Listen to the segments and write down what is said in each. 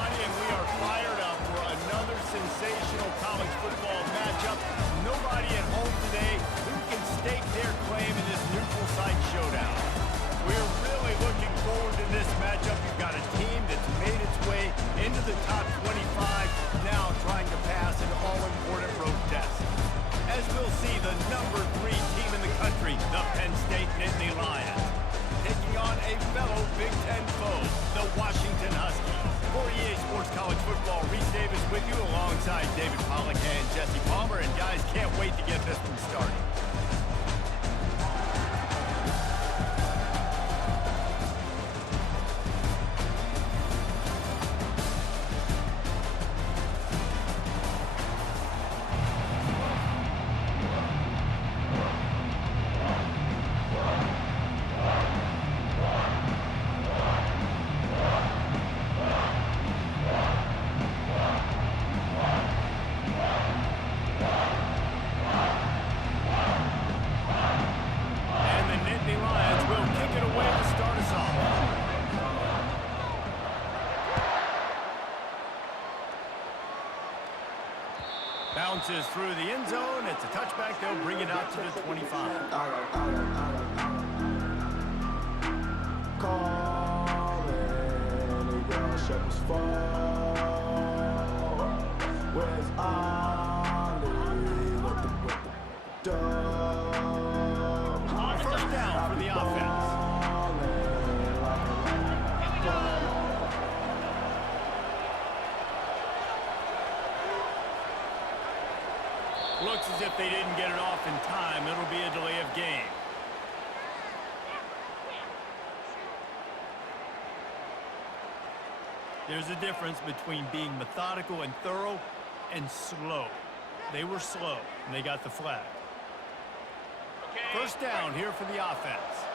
everybody, and we are fired up for another sensational college football matchup. Nobody at home today who can stake their claim in this neutral site showdown. We're really looking forward to this matchup. You've got a team that's made its way into the top 25, now trying to pass an all-important road test. As we'll see, the number 3 team in the country, the Penn State Nittany Lions, taking on a fellow Big Ten foe, the Washington Huskies. For EA Sports College Football, Reese Davis with you alongside David Pollack and Jesse Palmer. And guys, can't wait to get this one started. Bounces through the end zone. It's a touchback. They'll bring it out to the 25. Calling, girl, shepherds fall. Where's Ollie? With the dove. First down for the offense. Looks as if they didn't get it off in time. It'll be a delay of game. There's a difference between being methodical and thorough and slow. They were slow, and they got the flag. First down here for the offense.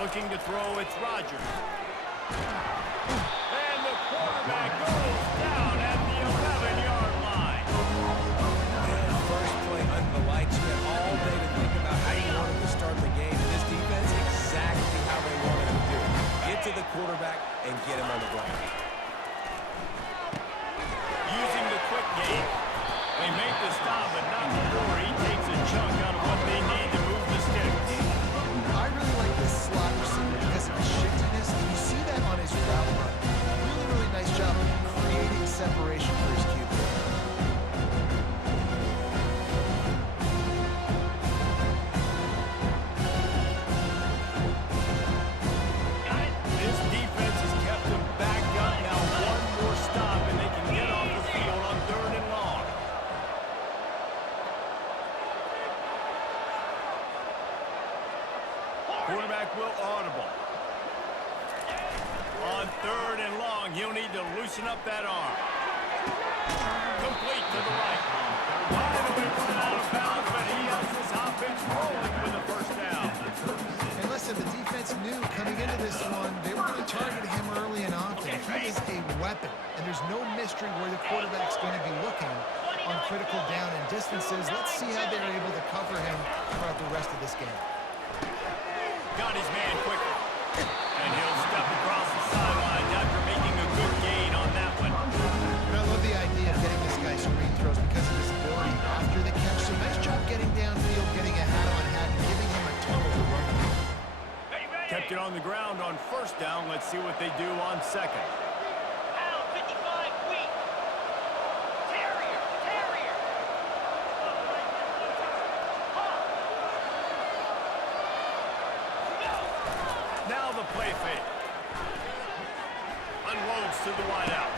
Looking to throw, it's Rodgers. And the quarterback goes down at the 11-yard line. And first play under the lights. You had all day to think about how you wanted to start the game. And this defense, exactly how they wanted to do it. Get to the quarterback and get him on the ground. Using the quick game. They make the stop, but not before he takes a chunk out of what they need to move the sticks. I really like this slot receiver because of his shiftiness, and you see that on his route run. Really, really nice job creating separation for his QB. This defense has kept them backed up. Now one more stop, and they can get off the field on 3rd and long. Quarterback will audible. On 3rd and long, he'll need to loosen up that arm. Complete to the right. Finally run out of bounds, but he has this offense rolling with a first down. And listen, the defense knew coming into this one, they were going to target him early and often. He is a weapon, and there's no mystery where the quarterback's going to be looking on critical down and distances. Let's see how they're able to cover him throughout the rest of this game. Got his man quickly. And he'll step across the sideline after making a good gain on that one. And I love the idea of getting this guy screen throws because of his ability after the catch. So nice job getting downfield, getting a hat-on-hat, and giving him a tunnel to run through. Kept it on the ground on first down. Let's see what they do on second. Now the play fake. Unloads to the wideout.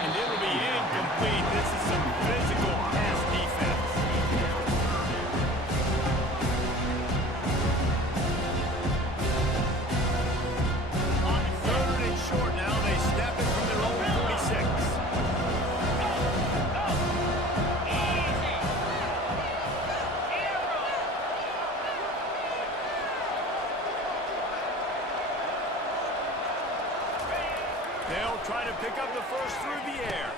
And it'll be incomplete. This is some physical pass defense. On 3rd and short now, they snap it from their own 46. They'll try to pick up the first through the air.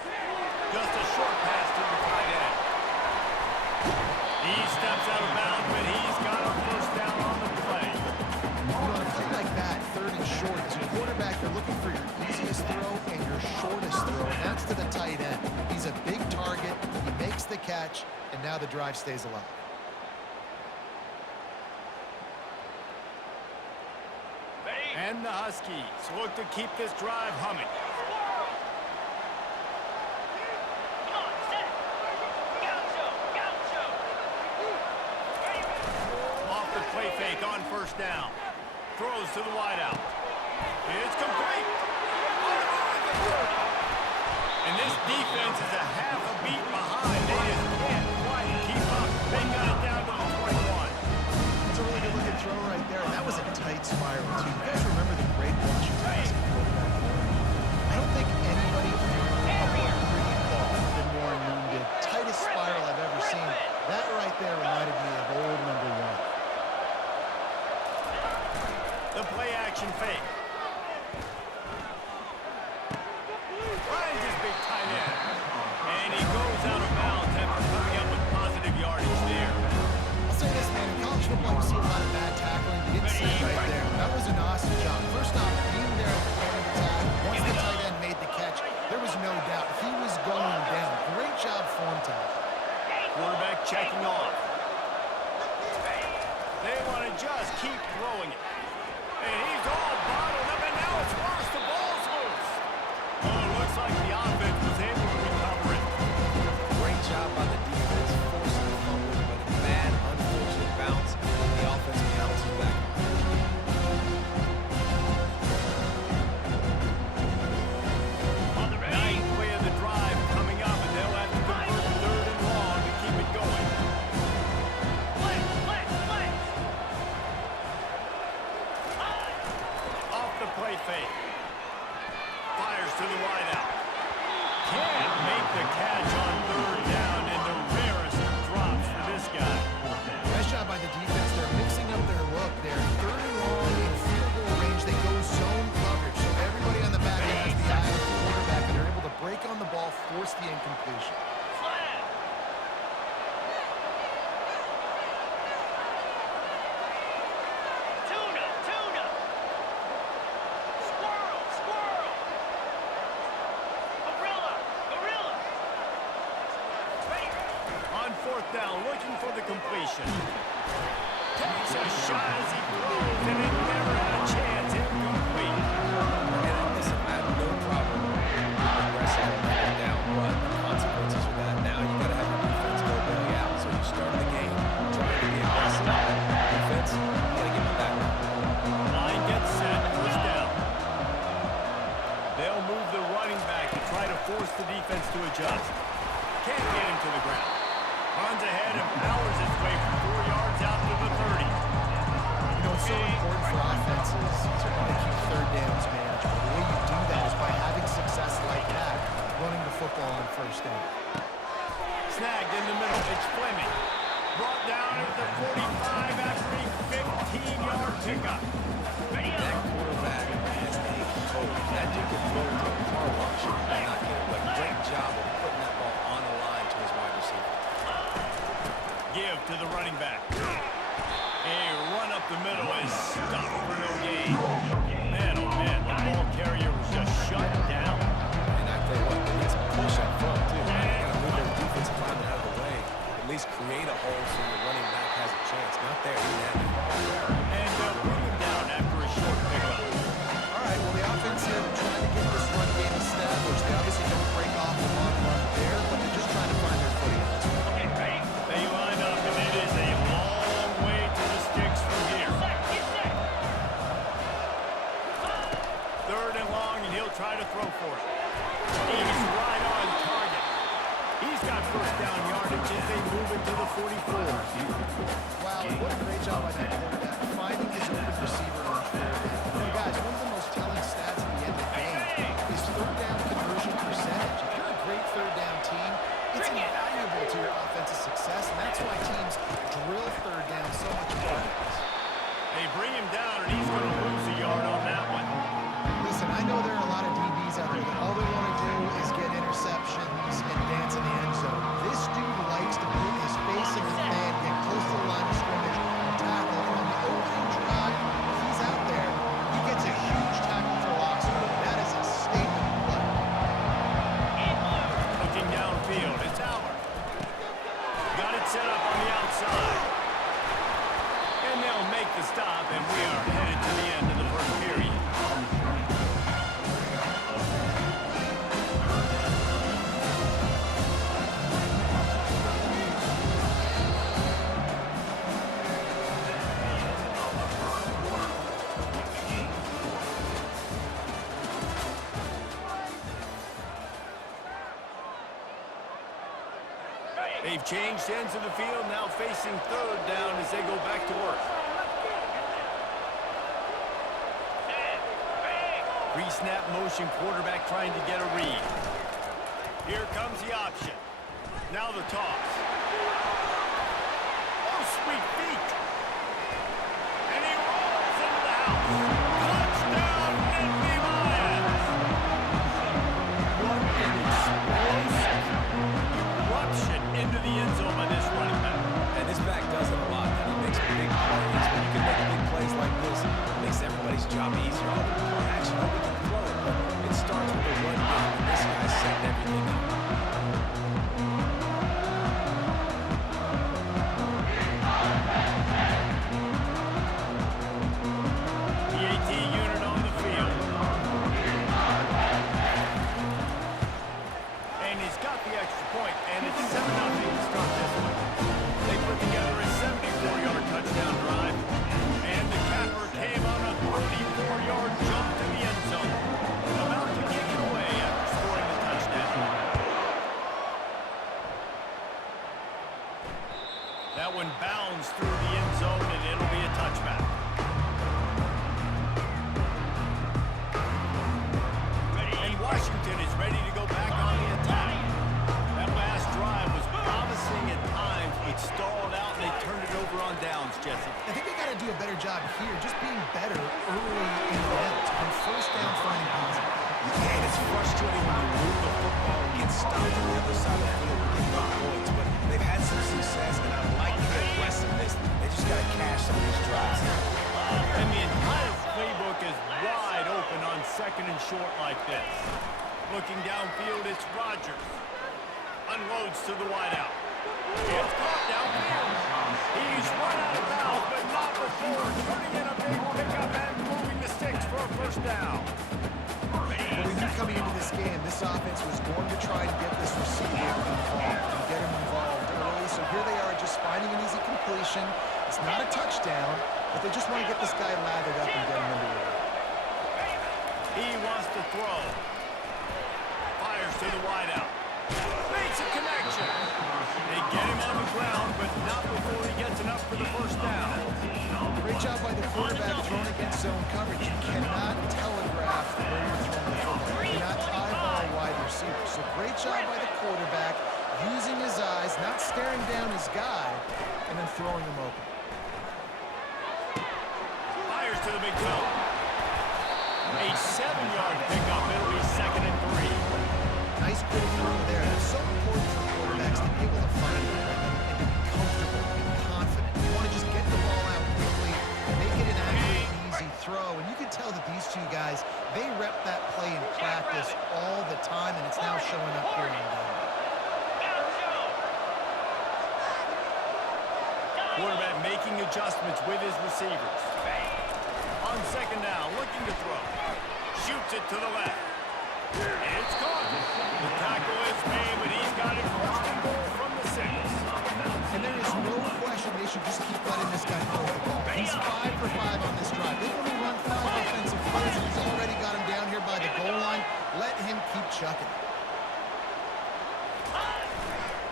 Just a short pass to the tight end. He steps out of bounds, but he's got a first down on the play. On a play like that, third and short, as a quarterback, you're looking for your easiest throw and your shortest throw, and that's to the tight end. He's a big target. He makes the catch, and now the drive stays alive. And the Huskies look to keep this drive humming. Off the play fake on first down. Throws to the wideout. It's complete. And this defense is a half a beat behind. They just can't quite keep up. They got it down to the 21. That's a really good looking throw right there. And that was a tight spiral, too. You guys remember the great Washington quarterback? I don't think anybody threw a more pretty ball than Warren Moon did. Tightest spiral I've ever seen. That right there reminded me of old number 1. The play action fake. Finds his big tight end. And he goes out of bounds after coming up with positive yardage there. I'll say this, man. In college football, you see a lot of bad tackling. You didn't see it right there. That was an awesome job. First off, being there at the point of attack, once the tight end made the catch, there was no doubt he was going down. Great job form tackle. Quarterback checking off. They want to just keep throwing it. And he's all bottled up, and now it's worse. The ball's loose. Oh, it looks like the offense was able to recover it. Great job by the defense, forcing the fumble, but a bad, unfortunate bounce. The offense bounces back. Ninth play of the drive coming up, and they'll have to convert third and long to keep it going. Off the play fake. Fires to the wideout. Can't make the catch on third down, and the rarest of drops for this guy. Nice job by the defense. They're mixing up their look there. Third and long in field goal range. They go zone coverage. So everybody on the back end has the eye of the quarterback, and they're able to break on the ball, force the incompletion. On fourth down, looking for the completion. Takes a shot as he throws, and it never had a chance. Incomplete. And listen, I have no problem being aggressive on fourth down, but the consequences of that, now you got to have your defense go belly out. So you start the game trying to be aggressive. Defense, you got to give it back. Line gets set, first down. They'll move the running back to try to force the defense to adjust. Can't get him to the ground. Runs ahead and powers his way for 4 yards out to the 30. You know, it's so important for offenses to want to keep third downs manageable. The way you do that is by having success like that, running the football on first down. Snagged in the middle. It's Fleming. Brought down at the 45 after a 15-yard pickup. That quarterback has a coach. That dude can throw it to a car wash and not get it. But great job of putting that ball on the line to his wide receiver. Give to the running back. A run up the middle is stopped for no gain. Man, oh man, the ball carrier was just shut down. And I tell you what, they need some push up front, too. They got to move their defensive lineman out of the way. At least create a hole so the running back has a chance. Not there. He didn't have it. And they'll bring him down after a short pickup. All right, well, the offense here trying to get this run game established. They obviously don't break off the long run there, but they're just trying to find their footing on this one. They line up, and it is a long way to the sticks from here. Third and long, and he'll try to throw for it. He's right on target. He's got first down yardage as they move it to the 44. Wow, what a great job by that quarterback, finding his open receiver on third down. You know, guys, one of the most telling stats at the end of the game is third down conversion percentage. If you're a great third down team, it's invaluable to your offensive success, and that's why teams drill third down so much in practice. They bring him down, and he's going to lose a yard on that one. Listen, I know there are a lot of DBs out They've changed ends of the field, now facing third down as they go back to work. Pre-snap motion, quarterback trying to get a read. Here comes the option. Now the toss. Oh, sweet feet. And he rolls into the house. Touchdown, Nittany Lions. What an explosive eruption into the end zone by this running back. And this back does it a lot. And he makes big plays. When you can make big plays like this, it makes everybody's job easier. All the play action, all we can throw it, but it starts with the run game. And this guy's setting everything up. PAT unit on the field. And he's got the extra point, and it's 7-0 to start this one. They put together a 74-yard touchdown drive, and the capper came on a 34-yard jump to the end zone. About to kick it away after scoring the touchdown. That one bounds through the end zone, and it'll be a touchback. And Washington is ready to go back on the attack. That last drive was promising at times. It stalled out, and they turned it over on downs, Jesse. I think they got to do a better job here, just being better early in the downs. On first down, finding positive. And it's frustrating when you move the football and get stopped on the other side of the field with no points. But they've had some success, and I like the aggressiveness. They just got to cash some of these drives out. And the entire playbook is wide open on second and short like this. Looking downfield, it's Rodgers. Unloads to the wideout. It's caught downfield. He's run out of bounds, but not before turning in a big pickup and moving the sticks for a first down. Well, we knew coming into this game, this offense was going to try to get this receiver involved and get him involved early. So here they are just finding an easy completion. It's not a touchdown, but they just want to get this guy lathered up and get him into the way. He wants to throw. Fires to the wideout. Makes a connection. They get him on the ground, but not before he gets enough for the first down. Great job by the quarterback throwing against zone coverage. You cannot telegraph where you're throwing the football. You cannot eyeball wide receivers. So great job by the quarterback using his eyes, not staring down his guy, and then throwing him open. Fires to the big toe. A 7-yard pickup. It'll be 2nd and 3. Nice quick throw there. It's so important for quarterbacks to be able to find the rhythm and to be comfortable and confident. You want to just get the ball out quickly, make it an accurate, easy throw. And you can tell that these two guys, they rep that play in practice all the time, and it's now showing up here on game. Quarterback making adjustments with his receivers. On 2nd down, looking to throw. Shoots it to the left. And it's caught. The tackle is made, but he's got it first and goal from the 6. And there is no question they should just keep letting this guy throw the ball. He's 5 for 5 on this drive. They've only run 5 offensive plays, and he's already got him down here by the goal line. Let him keep chucking it.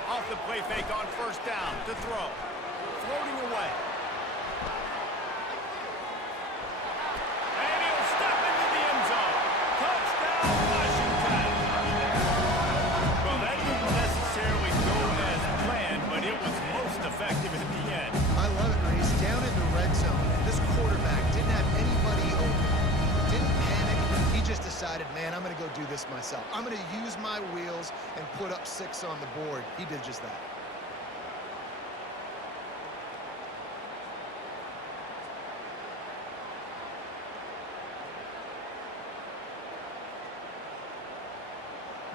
Off the play fake on 1st down to throw. Floating away. And he'll step into the end zone. Touchdown, Washington. Well, that didn't necessarily go as planned, but it was most effective in the end. I love it, Reese. Down in the red zone, this quarterback didn't have anybody open. Didn't panic. He just decided, man, I'm going to go do this myself. I'm going to use my wheels and put up 6 on the board. He did just that.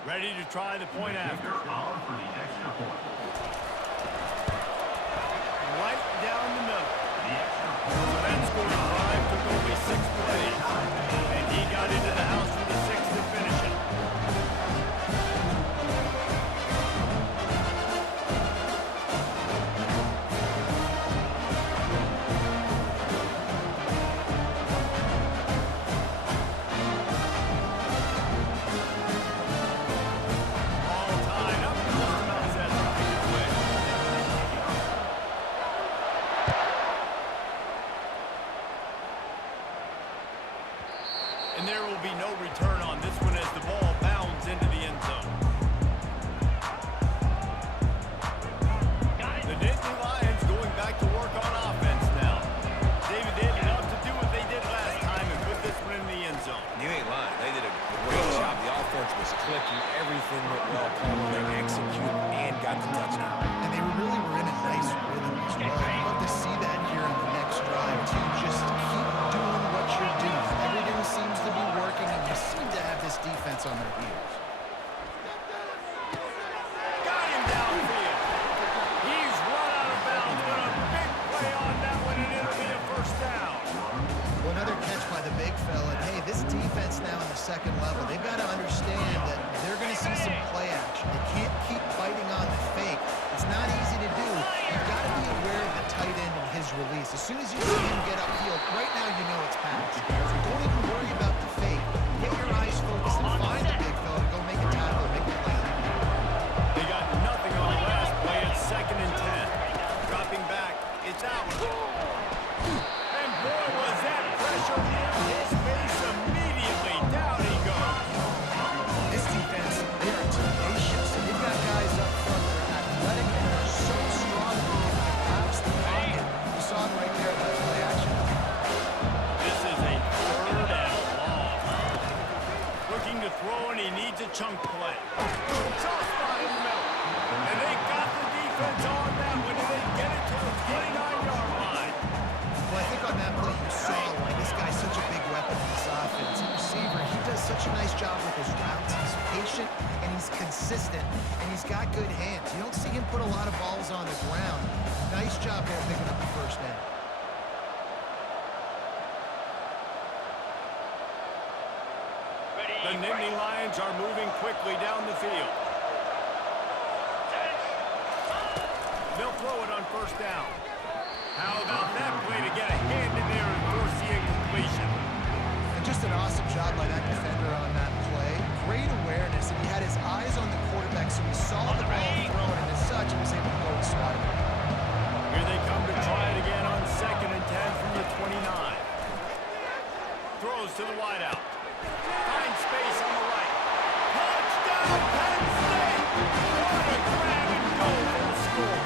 Ready to try the point after. Right down the middle. So that scoring drive took only 6 plays. And he got into the house for the 6th to finish it. All tied up. Just about set to kick it away. was clicking. Everything went well. They executed and got the touchdown. And they really were in a nice rhythm as well. I'd love to see that here on the next drive, too. Just keep doing what you're doing. Everything seems to be working, and you seem to have this defense on their heels. Got him downfield. He's run out of bounds, but a big play on that one, and it'll be a first down. Well, another catch by the big fella. And, hey, this defense now in the second level, they've got to understand that they're going to see some play action. They can't keep biting on the fake. It's not easy to do. You've got to be aware of the tight end and his release. As soon as you see him get upfield, right now you know it's pass. So don't even worry about the fake. Get your eyes focused and find the big fella and go make a tackle and make a play. They got nothing on the last play. It's 2nd and 10. Dropping back. It's out. And boy, was that pressure in his face immediately. Down he goes. This defense, they are tenacious. They've got guys up front that are athletic and are so strong that they can collapse the pocket. You saw it right there, that play action. This is a 3rd and long. Looking to throw, and he needs a chunk play. Soft spot in the middle. And they got the defense on that one, and they get it to the 29-yard line. Well, I think on that play you saw why this guy's such a big weapon in this offense. The receiver, he does such a nice job with his routes. He's patient, and he's consistent, and he's got good hands. You don't see him put a lot of balls on the ground. Nice job there picking up the first down. The Nittany Lions are moving quickly down the field. They'll throw it on first down. How about that play to get a hand in there and force the incompletion? And just an awesome job by that defender on that play. Great awareness, and he had his eyes on the quarterback, so he saw the ball thrown, and as such, he was able to go and swat it. Here they come to try it again on 2nd and 10 from the 29. Throws to the wideout. Finds space on the right. Touchdown, Penn State! What a grab and go for the score!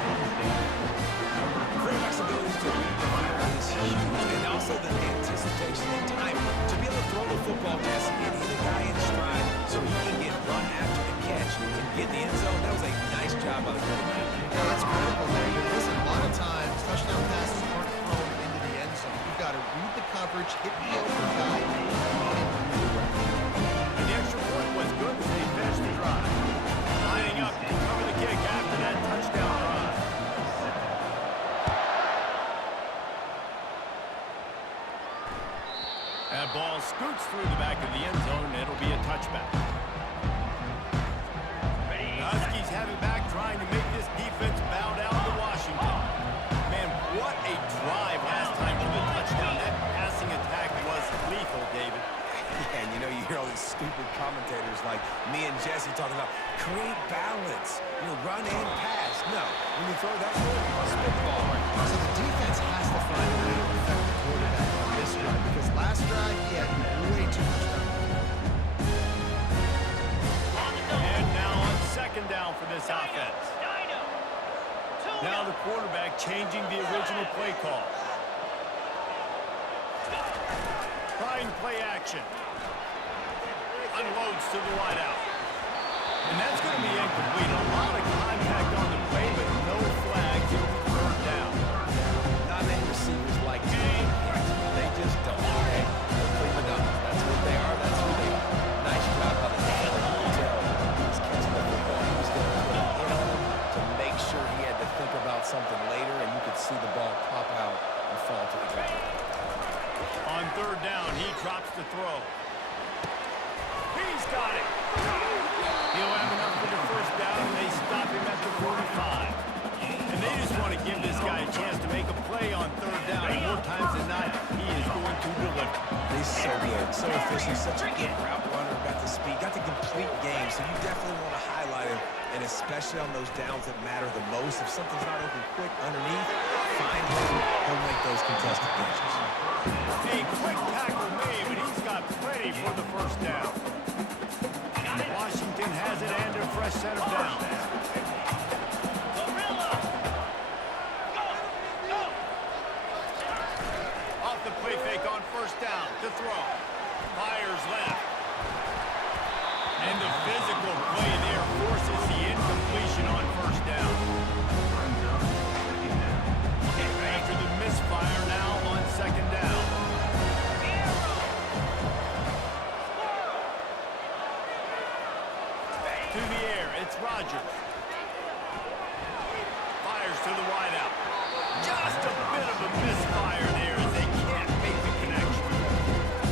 Quarterback's ability to read the field is huge, and also the anticipation and time to be able to throw the football pass and hit a guy in stride so he can get run after the catch and get in the end zone. That was a nice job by the quarterback. Yeah, that's critical there. Listen, a lot of times, touchdown passes aren't thrown into the end zone. You've got to read the coverage, hit the open guy, And the extra point was good as they finished the drive. Lining up to cover the kick after that touchdown drive. That ball scoots through the back of the end zone, and it'll be a touchback. The Huskies have it back, trying to make this defense bow down to Washington. Man, what a drive last time for the touchdown. That passing attack was lethal, David. Yeah, and you know, you hear all these stupid commentators like me and Jesse talking about create balance, you know, run and pass. No, when you throw that good, spin the ball right. So the defense has to find a way to affect the quarterback on this drive, because last drive, he had way too much time. And now on 2nd down for this offense. Now the quarterback changing the original play call. Trying play action. Unloads to the wideout. And that's going to be incomplete. A lot of contact on the play, but no flags. It'll be 3rd down. Not many receivers like game. They just don't. Okay, they're prima donnas. That's what they are. That's who they are. Nice job by the defender. You can tell he's catching the football. He was going to put a hit on him to make sure he had to think about something later, and you could see the ball pop out and fall to the ground. On 3rd down, he drops the throw. He's got it. He'll have enough for the first down, and they stop him at the 45. And they just want to give this guy a chance to make a play on 3rd down. And more times than not, he is going to deliver. He's so good, so efficient, such a good route runner, got the speed, got the complete game, so you definitely want to highlight him, and especially on those downs that matter the most. If something's not open quick underneath, find him, he'll make those contested catches. A quick tackle made, but he's got plenty for the first down. Washington has it and a fresh set of downs. Off the play fake on 1st down to throw. Fires left. And the through the air. It's Rodgers. Fires to the wideout. Just a bit of a misfire there as they can't make the connection.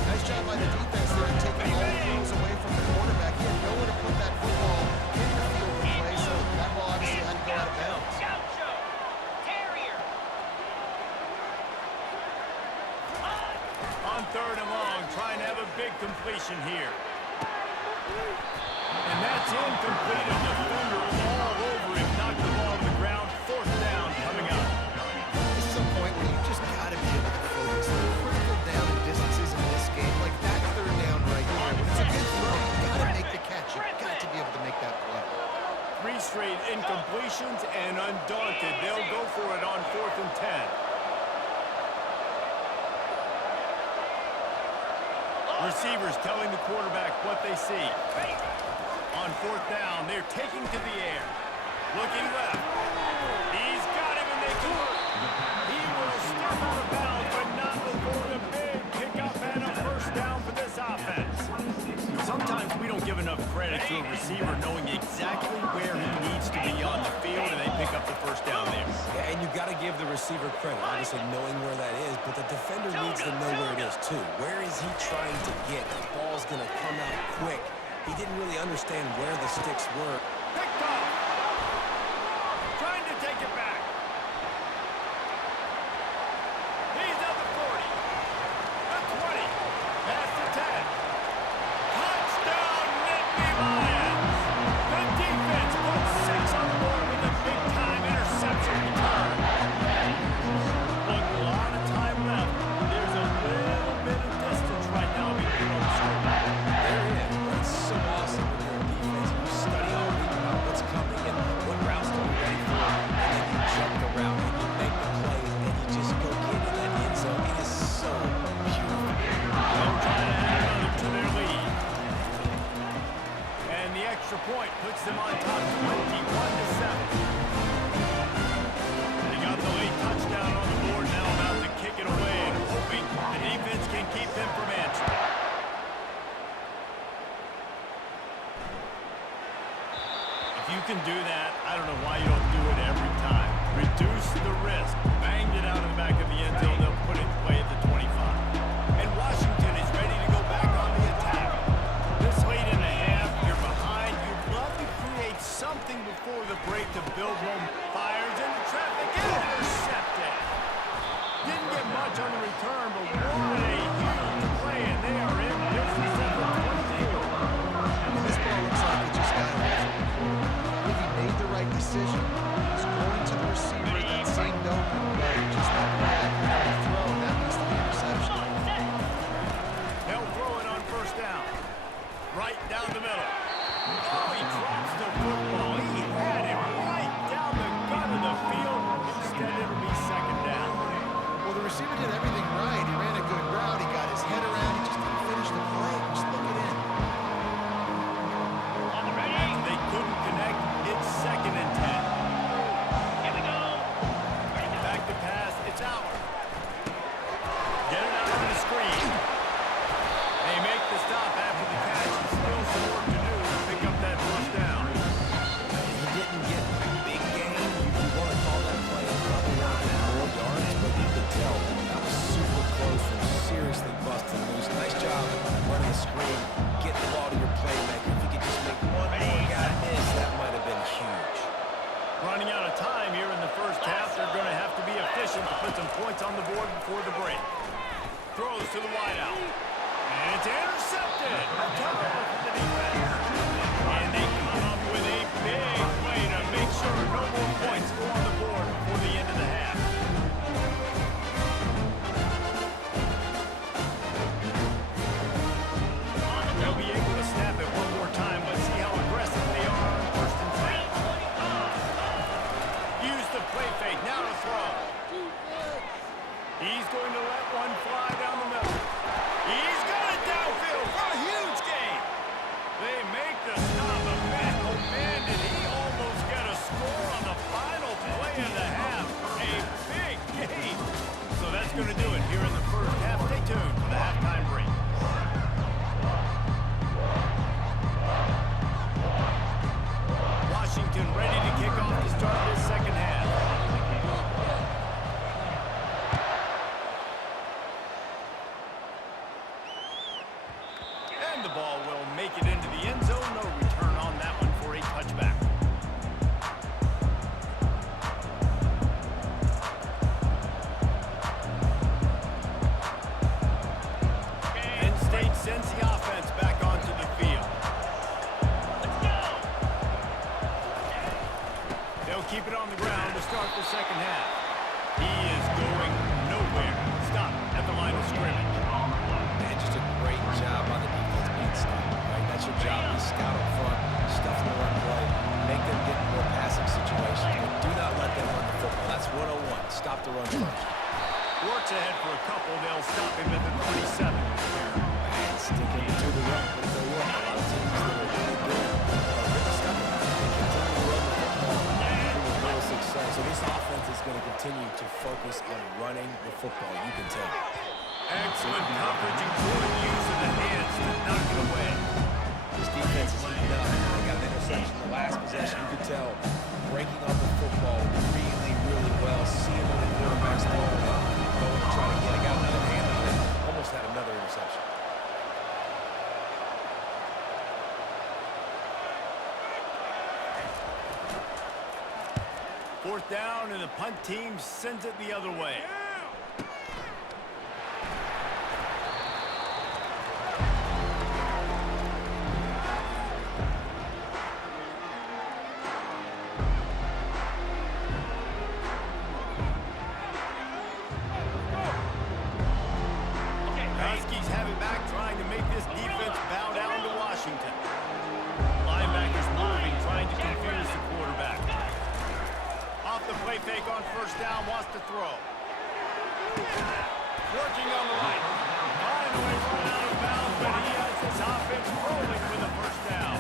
Nice job by the defense there, taking all the throws away from the quarterback. He had nowhere to put that football in the field to play, so that ball obviously had to go out of bounds. On 3rd and long, trying to have a big completion here. And that's incomplete. A defender all over him. Knocked the ball to the ground. 4th down coming up. This is a point where you just got to be able to focus. The critical down and distances in this game, like that 3rd down right there. When it's a good throw, you got to make the catch. You've got to be able to make that play. 3 straight incompletions, and undaunted, they'll go for it on 4th and 10. Receivers telling the quarterback what they see. On 4th down, they're taking to the air. Looking left. He's got him, and they can work. He will step out of bounds, but not before the big pickup and a 1st down for this offense. Sometimes we don't give enough credit to a receiver knowing exactly where he needs to be on the field, and they pick up the 1st down there. Yeah, and you got to give the receiver credit, obviously knowing where that is, but the defender needs to know where it is too. Where is he trying to get? The ball's going to come out quick. He didn't really understand where the sticks were. Picked off. Trying to take it back. He's at the 40. The 20. Past the 10. Touchdown, Nittany Lions. The defense puts 6 on the board with a big-time interception return. Look, a lot of time left. There's a little bit of distance right now between the score. There it is. It's so awesome when you're a defense. You study all week about what's coming and what routes to be ready for, and then you jump the route and you make the plays and you just go get in that end zone. It is so beautiful. They'll try to add another to their lead. And the extra point puts them on top 21-7. They got the late touchdown on the board, now about to kick it away and hoping the defense can keep them from answering. If you can do that, I don't know why you don't do it every time. Reduce the risk. Banged it out of the back of the end zone. They'll put it in play at the 25. And Washington is ready to go back on the attack. This late in the half, you're behind. You'd love to create something before the break to build home. Fires into traffic. Intercepted. Didn't get much on the return, but what a huge play, and they are in business at the 24. This ball looks like it just got away from the quarterback. I think he made the right decision. He's going to the receiver that seemed open, but just not quite accurate. start the second half. He is going nowhere. Stop at the line of scrimmage. Man, just a great job on the defense being stopped, right? That's your job. You scout up front, stuff the run play, make them get in more passing situations, but do not let them run the football. That's 101. Stop the run first. Works ahead for a couple. They'll stop him at the 27. And sticking to the run. But if they want, a lot of teams that are really good are really stubborn. They continue to run the football with real success. So this offense is going to continue to focus on running the football. You can tell. Excellent coverage and good use of the hands to knock it away. This defense is heating up. They got an interception in the last possession. You could tell breaking on the football really, really well. Seeing when the quarterback's throwing it, going to try to get it. Got another hand on it. Almost had another interception. Fourth down, and the punt team sends it the other way. Huskies have it back, trying to make this defense bow down to Washington. Linebackers moving, trying to confuse the quarterback. Off the play fake on first down, wants to throw. Working on the right. Finally run out of bounds, but he has his offense rolling for the first down.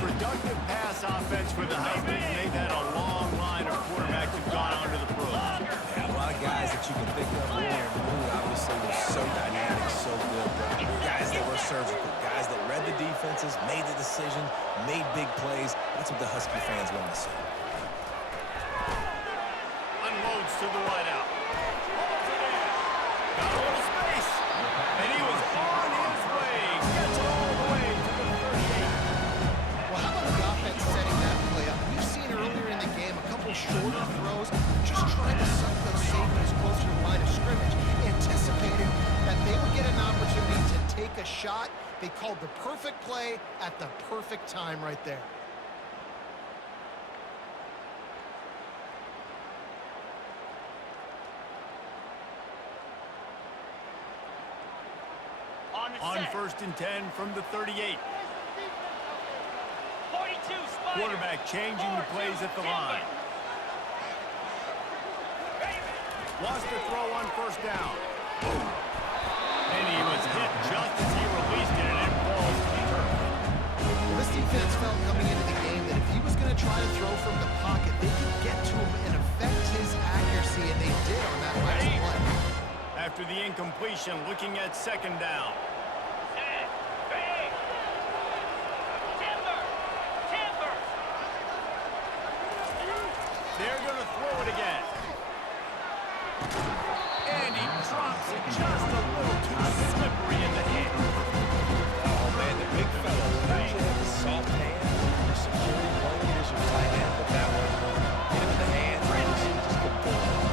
Productive pass offense for the Huskies. They've had a long line of quarterbacks who've gone on to the pros. Yeah, a lot of guys that you can think of earlier in the mood, obviously, were so dynamic, so good. But guys that were surgical, guys that read the defenses, made the decision, made big plays. That's what the Husky fans want to see. Unloads to the wideout. Got a little space. And he was on his way. Gets it all the way to the 38. Well, how about the offense setting that play up? We've seen earlier in the game a couple shorter throws, just trying to suck those safeties closer to the line of scrimmage, anticipating that they would get an opportunity to take a shot. They called the perfect play at the perfect time right there. On first and 10 from the 38. 42 Quarterback changing the plays at the line. Wants to throw on first down. And he was hit just as he released it, and it falls to the turf. Well, this defense felt coming into the game that if he was going to try to throw from the pocket, they could get to him and affect his accuracy, and they did on that last play. After the incompletion, looking at second down. They're going to throw it again. And he drops it just a little too slippery in the hands. Oh, man, the big fellow usually have the soft hands. Your security blanket is your tight end, but that one, hit him in the hands. Just couldn't pull it off.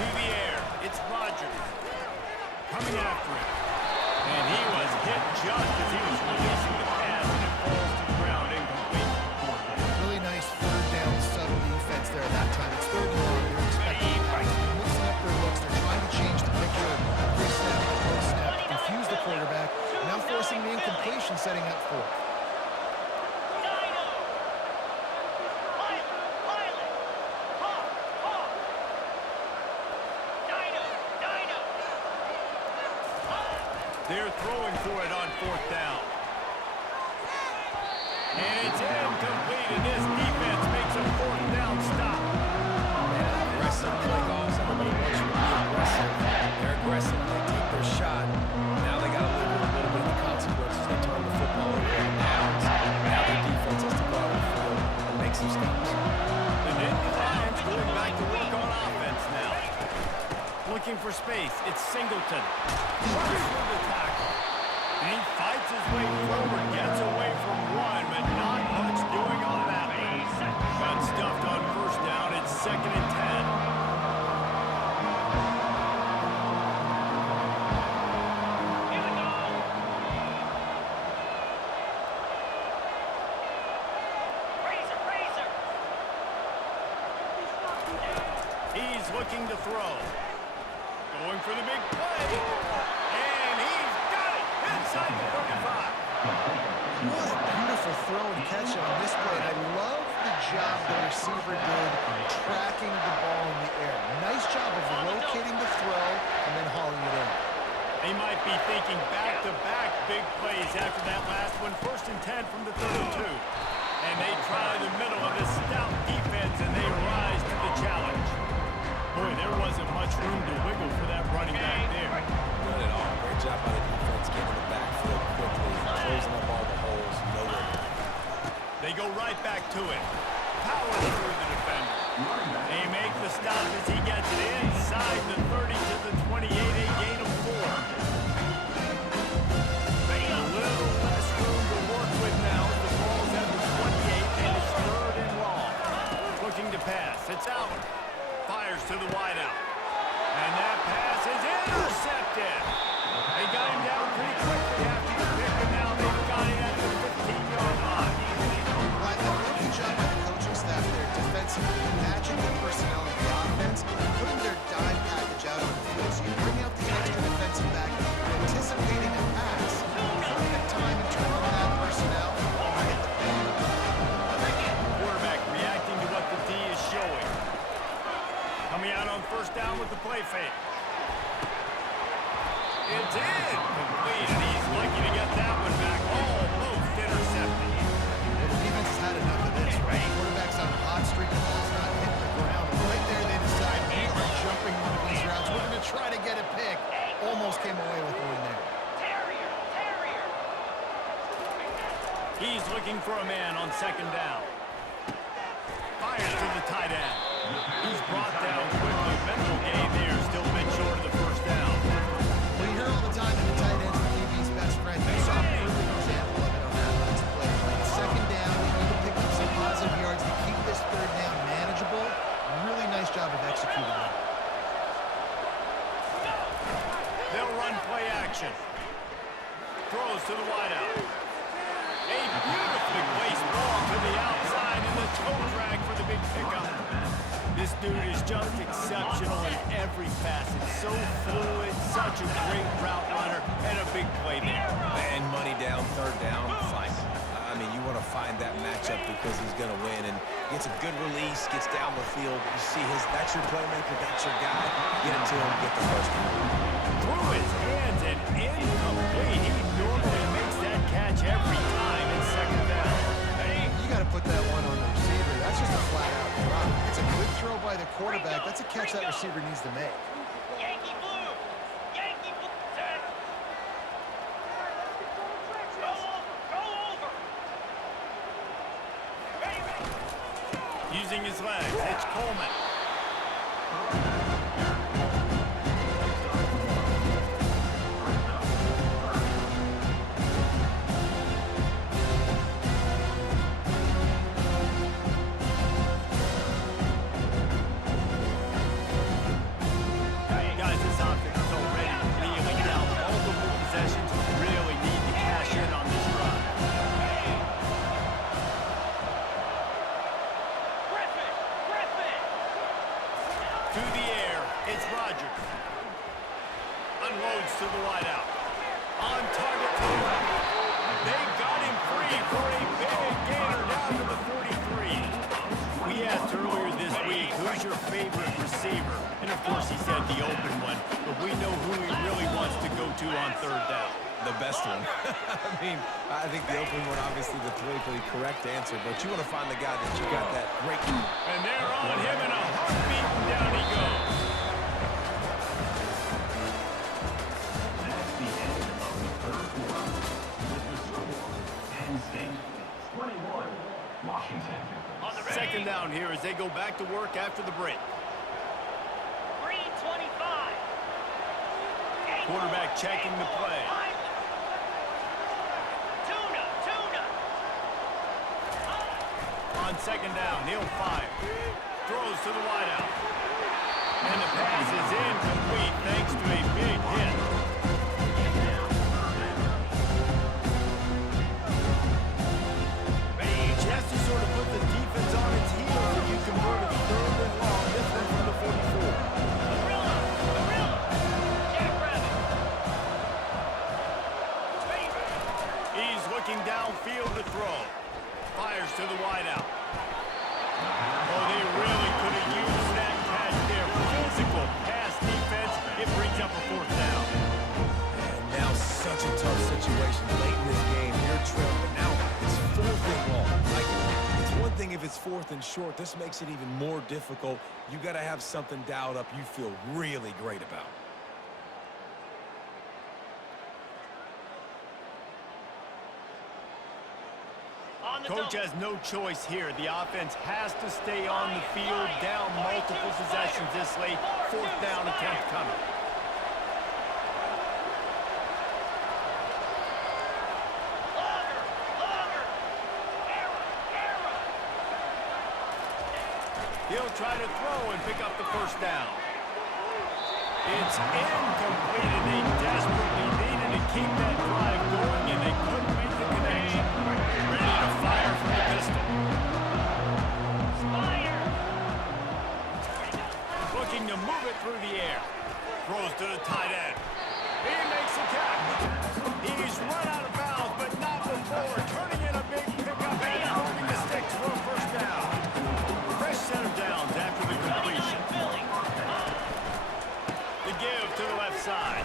To the air, it's Rodgers. Coming after it. And he was hit just as he was releasing the pass, and it falls to the ground incomplete. Really nice third down subtle defense there at that time. It's third and long. They're expecting guys to mixing up their looks. They're trying to change the picture pre-snap to post-snap, confuse the quarterback. Now forcing the incompletion, setting up fourth. They're throwing for it on fourth down. And it's incomplete, and this defense makes a fourth down stop. Aggressive play calls. Everybody wants you to be aggressive. They're aggressive. They take their shot. Now they got to live with a little bit of the consequences. They turn the football over on downs. Now their defense has to go out on the field and make some stops. The Nittany Lions going back to work on offense now. Looking for space. It's Singleton. Runs for the tackle. And he fights his way forward. Gets away from one, but not much doing on that one. Got stuffed on first down. It's second and 10. He's looking to throw. Going for the big play. And he's got it inside the 35. What a beautiful throw and catch on this play. And I love the job the receiver did tracking the ball in the air. Nice job of locating the throw and then hauling it in. They might be thinking back-to-back big plays after that last one. 1st and 10 from the 32. And they try the middle of this stout defense, and they rise to the challenge. Boy, there wasn't much room to wiggle for that running back there. Not at all. Great job by the defense getting in the backfield quickly, closing up all the holes. No worry. They go right back to it. Powers through the defender. They make the stop as he gets it inside the 30 to the 28, a gain of 4. A little less room to work with now. The ball's at the 28 and it's 3rd and long. Looking to pass. It's Allen. Fires to the wideout. And that pass is intercepted. They got him down pretty quickly after the pick, and now they've got him at the 15-yard line. Right, a good job by the coaching staff there defensively, matching the personnel of the offense, putting their dime package out on the field. So you bring out the extra defensive back, you're anticipating a pass, perfect time in turning on that personnel, and you hit the pin. Quarterback reacting to what the D is showing. Coming out on 1st down with the play fake. It's incomplete, and he's lucky to get that one back. Almost intercepted. Well, the defense has had enough of this, right? Quarterback's on a hot streak, the ball's not hitting the ground. And right there, they decide, we are jumping one of these routes. We're going to try to get a pick. Almost came away with one there. He's looking for a man on 2nd down. Fires to the tight end. He's brought down quickly. Mental gain there, still a bit short of the 1st down. Well, you hear all the time that the tight end's the QB's best friend. You saw a perfect example of it on that last play. Right? 2nd down, you need to pick up some positive yards to keep this 3rd down manageable. Really nice job of executing that. They'll run play action. Throws to the wideout. A beautifully placed ball to the outside and the toe drag for the big pickup. This dude is just exceptional in every facet. So fluid, such a great route runner, and a big play there. And money down, 3rd down, fine. I mean, you want to find that matchup because he's going to win, and gets a good release, gets down the field. You see that's your playmaker, that's your guy. Get it to him, get the 1st down. Through his hands and incomplete. He normally makes that catch every time in 2nd down. You got to put that one on the receiver. That's just a flat-out drop. It's a good throw by the quarterback. That's a catch that receiver needs to make. Yankee blue! Yankee blue! Set! Go over! Ready! Using his legs, it's Coleman. Guys, this offense is already reeling down multiple possessions. Really need to cash in on this run. Griffin! To the air, it's Rodgers. Unloads to the wideout. On target to the left. They got him free for a big gainer down to the 43. We asked earlier this week, who's your favorite receiver? And of course he said the open one, but we know who he really wants to go to on 3rd down. The best one. I think the open one, obviously the politically correct answer, but you want to find the guy that you got that great. And they're on him in a heartbeat, and down he goes. That's the end of the 3rd quarter. With the score, Penn State 21, Washington. 2nd down here as they go back to work after the break. 3:25. Quarterback checking the play. Tuna! On 2nd down, he'll fire. Throws to the wideout. And the pass is incomplete thanks to a big hit. Just to sort of put the defense on its heels if you convert a 3rd and long. This one from the 44. such a tough situation late in this game. You're trailing, but now it's 4th and long. Like, it's one thing if it's 4th and short. This makes it even more difficult. You got to have something dialed up you feel really great about. Coach has no choice here. The offense has to stay on the field, down multiple possessions this late. 4th down attempt coming. He'll try to throw and pick up the 1st down. It's incomplete, and they desperately needed to keep that drive going, and they couldn't make the connection. Ready to fire from the pistol. Looking to move it through the air. Throws to the tight end. He makes a catch. He's run out of bounds, but not before. Turning in a big pickup and moving the sticks for a 1st down. Fresh set of downs after the completion. The give to the left side.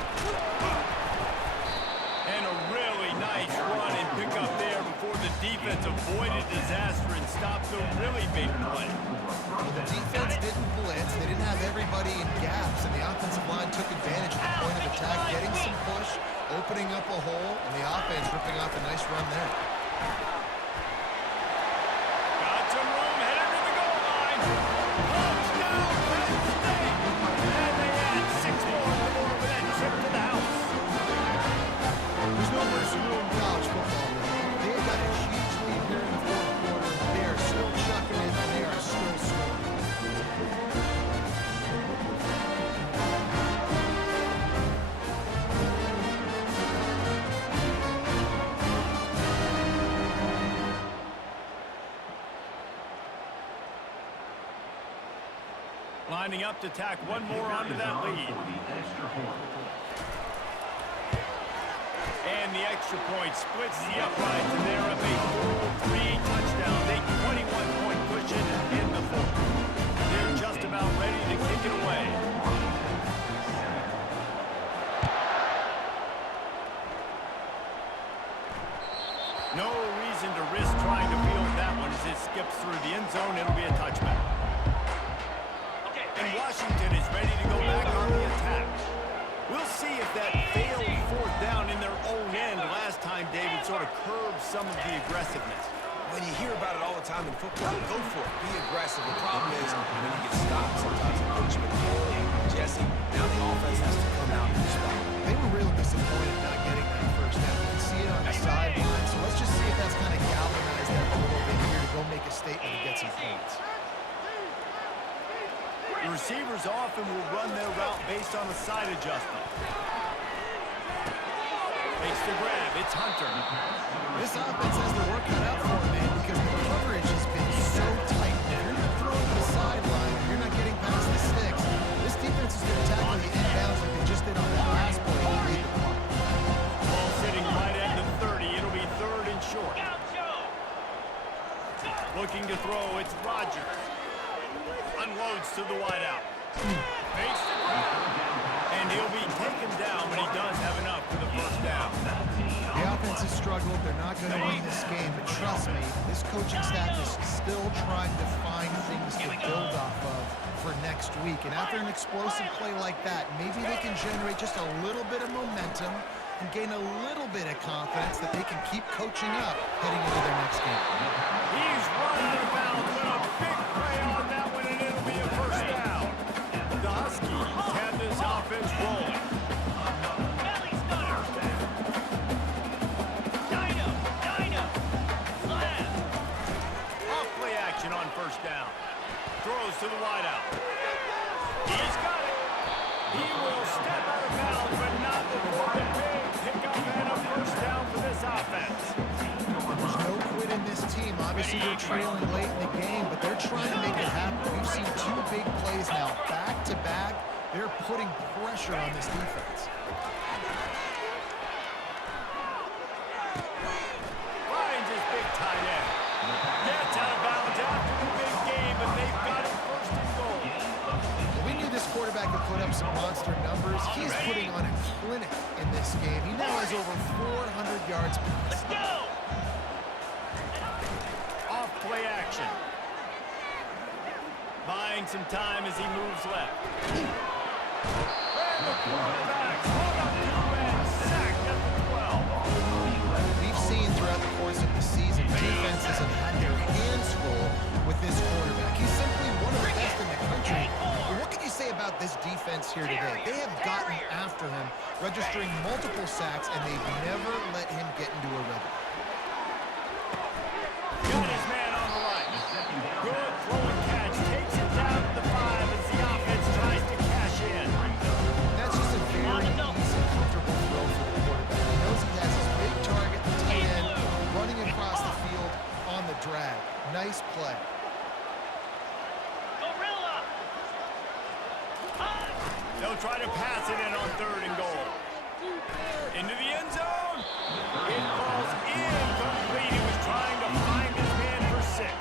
And a really nice run and pickup there before the defense avoided disaster and stopped the really big play. Well, the defense didn't blitz. They didn't have everybody in gaps, and the offensive line took advantage of the point of attack, getting some push, opening up a hole, and the offense ripping off a nice run there. Got some room, headed to the goal line. Touchdown, Penn State! And they add 6 more on the board with that trip to the house. There's no mercy rule in college football. They've got a huge lead here in the 4th quarter. They are still chucking it, and they are still scoring. Lining up to tack one more onto that lead. And the extra point splits the uprights, and they're up a full 3 touchdowns, a 21-point cushion in the 4th. They're just about ready to kick it away. No reason to risk trying to field that one as it skips through the end zone. It'll be a touchback. And Washington is ready to go back on the attack. We'll see if that failed 4th down in their own end last time, David, sort of curbed some of the aggressiveness. When you hear about it all the time in football, go for it. Be aggressive. The problem is when you get stopped, sometimes it puts you in the hole. Jesse, now the offense has to come out and respond. They were real disappointed not getting that 1st down. You can see it on the sideline. So let's just see if that's kind of galvanized them a little bit here to go make a statement and get some points. The receivers often will run their route based on a side adjustment. Makes the grab. It's Hunter. This offense has the work cut out for them, man, because the coverage has been so tight. If you're not throwing to the sideline, if you're not getting past the sticks, this defense is going to tackle the inbounds like they just did on that last play and lead the clock. Ball sitting right at the 30. It'll be 3rd and short. Looking to throw. It's Rodgers. Unloads to the wideout. Makes the grab. And he'll be taken down, but he does have enough for the 1st down. The offense has struggled. They're not going to win this game, but trust me, this coaching staff is still trying to find things to build off of for next week. And after an explosive play like that, maybe they can generate just a little bit of momentum and gain a little bit of confidence that they can keep coaching up heading into their next game. He's run out of bounds with a big play on that one, and it'll be a 1st down. The Huskies have this offense rolling. Off play action on 1st down. Throws to the wideout. He's got it. He will step out of bounds, but not before the big pickup and a 1st down for this offense. There's no quit in this team. Obviously, they're trailing late in the game, but they're trying to make it happen. We've seen 2 big plays now, back-to-back. They're putting pressure on this defense. Finds his big tight end. Gets out of bounds after the big game, but they've got it 1st and goal. We knew this quarterback could put up some monster numbers. He's putting on a clinic in this this game. He now has over 400 yards Let's passing. go. Off play action. Buying some time as he moves left. And the quarterback caught up to and sacked at the 12. We've seen throughout the course of the season, defenses have had their hands full with this quarterback. He's simply one of the best in the country. But what can you say about this defense here today? They have gotten after him, registering multiple sacks, and they've never let him get into a rhythm. Got his man on the right. Good throwing catch. Takes it down to the 5 as the offense tries to cash in. That's just a very easy, comfortable throw for the quarterback. He knows he has his big target, the tight end, running across the field on the drag. Nice play. Gorilla. High. They'll try to pass it in on 3rd and goal. Into the end zone. It falls incomplete. He was trying to find his man for 6.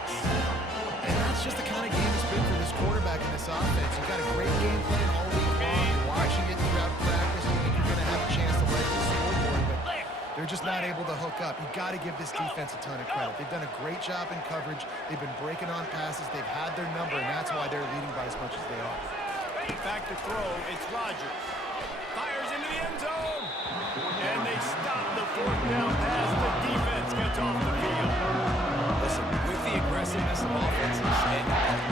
And that's just the kind of game it's been for this quarterback in this offense. You've got a great game plan all week long. You're watching it throughout practice. You think you're going to have a chance to write the scoreboard, but they're just not able to hook up. You've got to give this defense a ton of credit. They've done a great job in coverage. They've been breaking on passes. They've had their number, and that's why they're leading by as much as they are. Back to throw. It's Rodgers. Fires into the end zone. And they stop the 4th down pass. The defense gets off the field. Listen, with the aggressiveness of offense and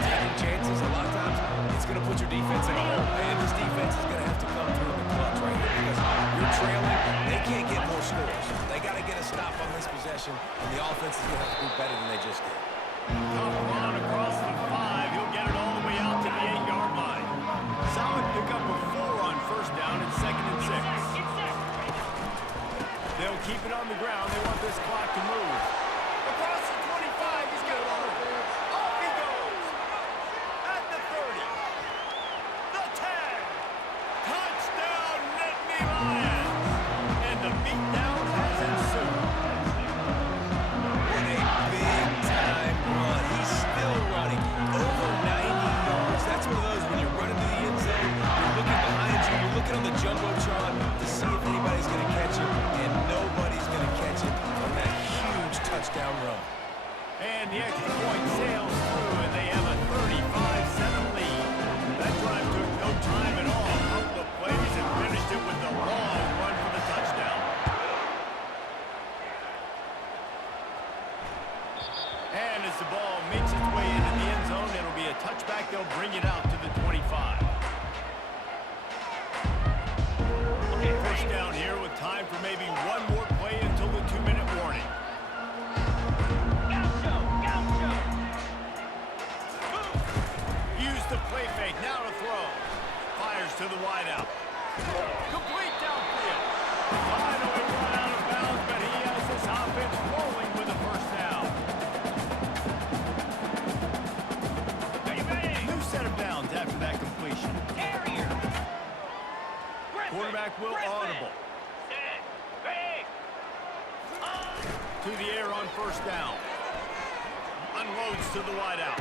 taking chances, a lot of times it's going to put your defense in a hole. And this defense is going to have to come through in the clutch right here because you're trailing. They can't get more scores. They got to get a stop on this possession, and the offense is going to have to do better than they just did. Tough run across the 5. He'll get it all the way out to the 8-yard line. Solid pickup of 4 on 1st down and 2nd and 6. They'll keep it on the ground. They want this clock to move. Across the 25. He's got it all. Off he goes. At the 30. The 10. Touchdown, Nittany Lions. And the beatdown has ensued. What a big-time run. He's still running. Over 90 yards. That's one of those when you're running to the end zone, you're looking behind you, you're looking on the jumbotron to see if anybody's going to catch him, and nobody's going to catch him on that huge touchdown run. And the extra point sails through, and they have a 35-7 lead. That drive took no time at all. Up the plays and finished it with a long run for the touchdown. And as the ball makes its way into the end zone, it'll be a touchback. They'll bring it out to the 25. First down here with time for maybe one more play until the 2-minute warning. Use the play fake, now to throw. Fires to the wideout. Complete downfield. Finally run out of bounds, but he has this offense rolling with a 1st down. Are you ready? New set of downs after that completion. Carrier. Quarterback will audible. Set. Ready. To the air on 1st down. Unloads to the wideout.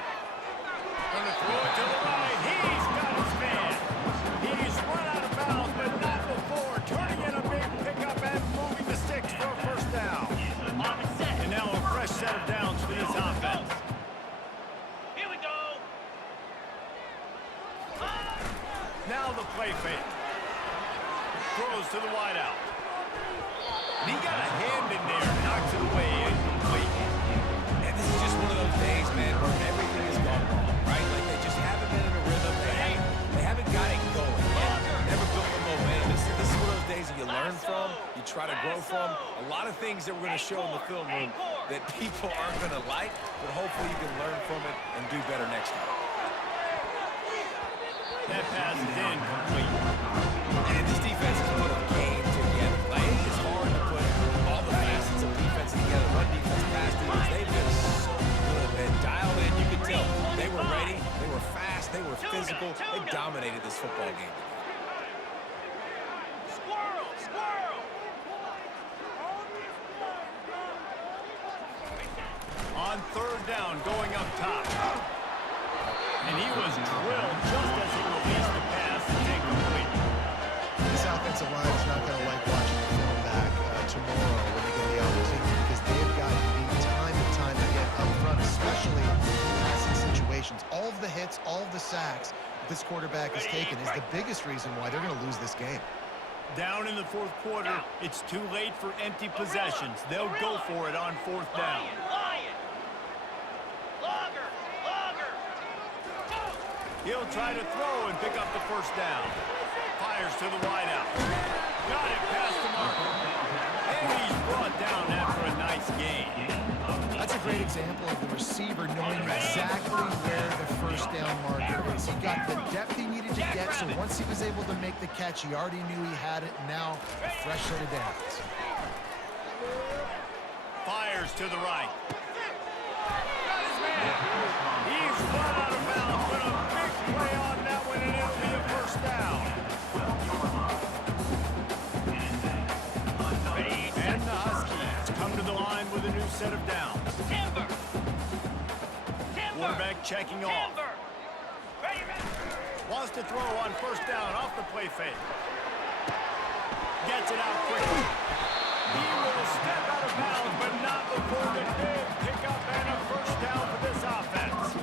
Gonna throw it to the right. He's got his man. He's run out of bounds, but not before. Turning in a big pickup and moving the sticks for a 1st down. And now a fresh set of downs for this offense. Here we go. Now the play fake. Throws to the wideout. And he got a hand in there. Knocks it away. Incomplete. And this is just one of those days, man, where everything has gone wrong, right? Like they just haven't been in a rhythm. They haven't got it going. Never built the momentum. This is one of those days that you learn from, you try to grow from. A lot of things that we're going to show in the film room that people aren't going to like, but hopefully you can learn from it and do better next time. That pass is incomplete. And this defense has put a game together. Like, it's hard to put all the facets of defense together. Run defense, pass defense. They've been so good, man. Dialed in, you can tell. They were ready. They were fast. They were physical. They dominated this football game. Squirrel. Squirrel. On 3rd down, going up top. And he was drilled just as he released the pass. It's incomplete. This offensive line is not going to like watching this quarterback has taken is the biggest reason why they're going to lose this game. Down in the fourth quarter, it's too late for empty possessions. They'll go for it on fourth down. He'll try to throw and pick up the first down. Fires to the wideout. Got it past the marker. And he's brought down after a nice gain. That's a great example of the receiver knowing exactly where the first down marker is. He got the depth he needed to get, so once he was able to make the catch, he already knew he had it, and now a fresh set of downs. Fires to the right. Got his man. He's run out of bounds, but a big play on that one, and it'll be a first down. And the Huskies come to the line with a new set of downs. Quarterback checking off. Wants to throw on first down off the play fake. Gets it out quickly. He will step out of bounds, but not before the big pickup and a first down for this offense.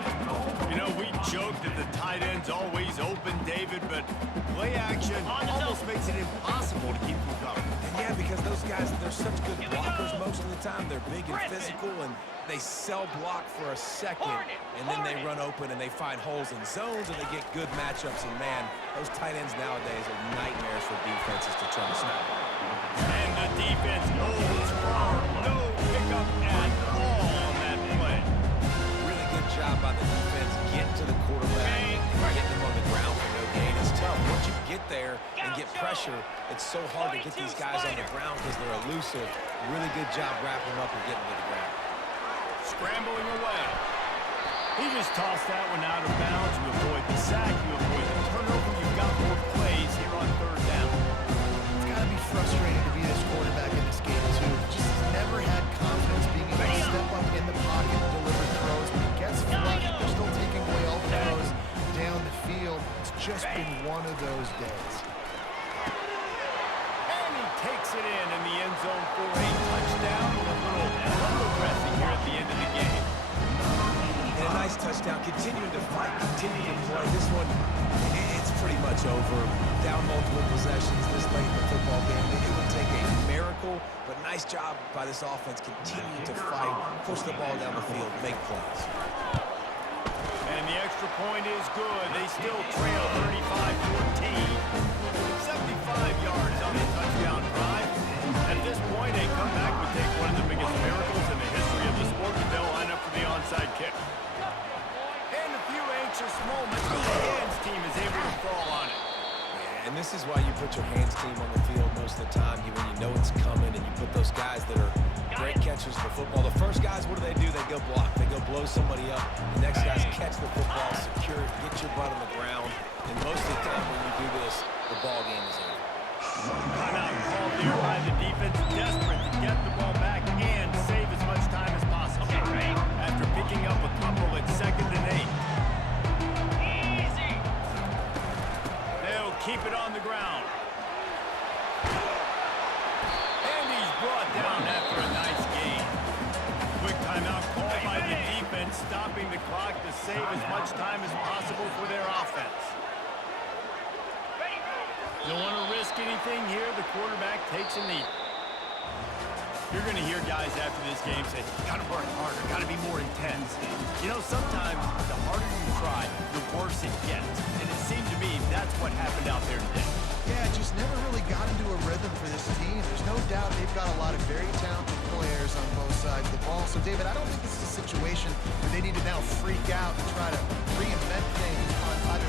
You know, we joked that the tight end's always open, David, but play action almost makes it impossible to keep them covered. And yeah, because those guys, they're such good blockers most of the time. They're big and physical, and they sell block for a second, and then they run open and they find holes in zones, and they get good matchups. And man, those tight ends nowadays are nightmares for defenses to try to snap. And the defense holds firm. No pickup at all on that play. Really good job by the defense getting to the quarterback and getting him on the ground for no gain. It's tough. Once you get there and get pressure, it's so hard to get these guys on the ground because they're elusive. Really good job wrapping them up and getting to the ground. Scrambling away. He just tossed that one out of bounds. You avoid the sack, you avoid the turnover. You've got more plays here on third down. It's got to be frustrating to be this quarterback in this game, too. Just never had confidence being able to step up in the pocket and deliver throws. When he gets flushed, they're still taking away all the throws down the field. It's just been one of those days. And he takes it in the end zone for a touchdown. A little elbow pressing here at the end of the game. And a nice touchdown, continuing to fight, continuing to play. This one, it's pretty much over. Down multiple possessions this late in the football game. It would take a miracle, but nice job by this offense continuing to fight, push the ball down the field, make plays. And the extra point is good. They still trail 35-14. 75 yards on the touchdown drive. At this point, a comeback would take one of the biggest miracles in the history of the sport, and they'll line up for the onside kick. And a few anxious moments, but the hands team is able to fall on it. And this is why you put your hands team on the field most of the time, when you know it's coming, and you put those guys that are great catchers of the football. The first guys, what do? They go block. They go blow somebody up. The next guys catch the football, secure it, get your butt on the ground. And most of the time when you do this, the ball game is over. Timeout called here by the defense, desperate to get the ball back and save as much time as possible. After picking up a couple at 2nd and 8. Easy. They'll keep it on the ground. And he's brought down after a nice gain. Quick timeout called by the defense, stopping the clock to save as much time as possible for their offense. Don't want to risk anything here. The quarterback takes a knee. You're going to hear guys after this game say, got to work harder, got to be more intense. You know, sometimes the harder you try, the worse it gets. And it seemed to me that's what happened out there today. Yeah, just never really got into a rhythm for this team. There's no doubt they've got a lot of very talented players on both sides of the ball. So, David, I don't think this is a situation where they need to now freak out and try to reinvent things on either